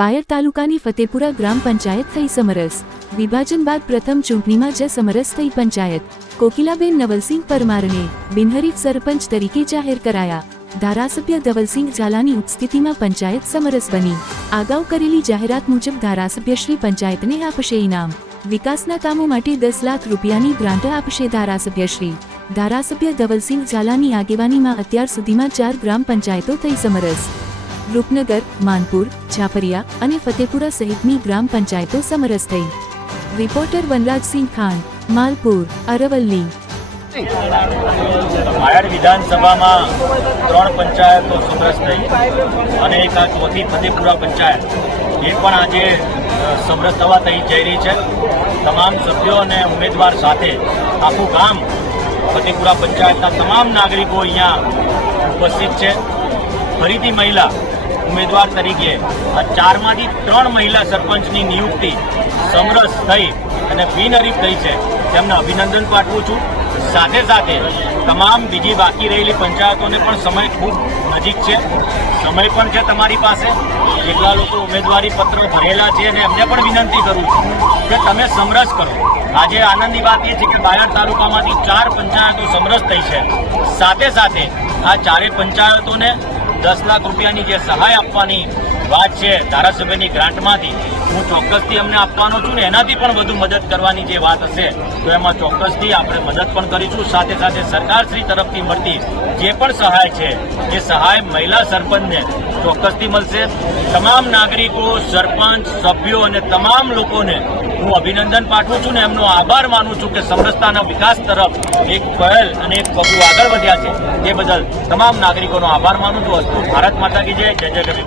બાયડ તાલુકાની ફતેપુરા ગ્રામ પંચાયત થઈ સમરસ. વિભાજન બાદ પ્રથમ ચૂંટણીમાં જ સમરસ થઈ પંચાયત. કોકિલાબેન નવલસિંહ પરમારને બિનહરીફ સરપંચ તરીકે જાહેર કરાયા. ધારાસભ્ય ધવલસિંહ ઝાલાની ઉપસ્થિતિમાં પંચાયત સમરસ બની. અગાઉ કરેલી જાહેરાત મુજબ ધારાસભ્યશ્રી પંચાયતને આપશે ઇનામ. વિકાસના કામો માટે દસ લાખ રૂપિયાની ગ્રાન્ટ આપશે ધારાસભ્યશ્રી ધારાસભ્ય ધવલસિંહ ઝાલાની આગેવાનીમાં અત્યાર સુધીમાં ચાર ગ્રામ પંચાયતો થઈ સમરસ. રૂપનગર, માનપુર છાપરિયા અને ફતેપુરા સહિતની ગ્રામ પંચાયતો સમરસ થઈ. રિપોર્ટર વનરાજસિંહ ખાન, માલપુર, અરવલ્લી. આયડ વિધાનસભામાં ત્રણ પંચાયતો સમરસ થઈ અને એક આ ચોથી ફતેપુરા પંચાયત. એ પણ આજે સમરસ થવા થઈ જઈ રહી છે. તમામ સભ્યો અને ઉમેદવાર સાથે આખું ગામ ફતેપુરા પંચાયતના તમામ નાગરિકો અહીંયા ઉપસ્થિત છે. ફરીથી મહિલા ઉમેદવાર તરીકે આ ચારમાંથી ત્રણ મહિલા સરપંચની નિયુક્તિ સમરસ થઈ અને બિનહરીફ થઈ છે. તેમને અભિનંદન પાઠવું છું. સાથે સાથે તમામ બીજી બાકી રહેલી પંચાયતોને પણ સમય ખૂબ નજીક છે. સમય પણ છે તમારી પાસે. જેટલા લોકો ઉમેદવારી પત્રો ભરેલા છે અને એમને પણ વિનંતી કરું છું કે તમે સમરસ કરો. આજે આનંદની વાત એ છે કે બાયડ તાલુકામાંથી ચાર પંચાયતો સમરસ થઈ છે. સાથે સાથે આ ચારેય પંચાયતોને દસ લાખ રૂપિયાની જે સહાય આપવાની વાત છે ધારાસભ્યની ગ્રાન્ટમાંથી હું ચોક્કસથી અમને આપવાનો છું ને એનાથી પણ વધુ મદદ કરવાની જે વાત હશે, તો એમાં ચોક્કસથી આપણે મદદ પણ કરીશું. સાથે સાથે સરકારશ્રી તરફથી મળતી જે પણ સહાય છે, એ સહાય મહિલા સરપંચને ચોક્કસથી મળશે. તમામ નાગરિકો, સરપંચ, સભ્યો અને તમામ લોકોને હું અભિનંદન પાઠવું છું ને એમનો આભાર માનું છું કે સમરસતાના વિકાસ તરફ એક પહેલ અને એક પગલું આગળ વધ્યા છે. તે બદલ તમામ નાગરિકોનો આભાર માનું છું. ભારત માતા કી જય. જય જય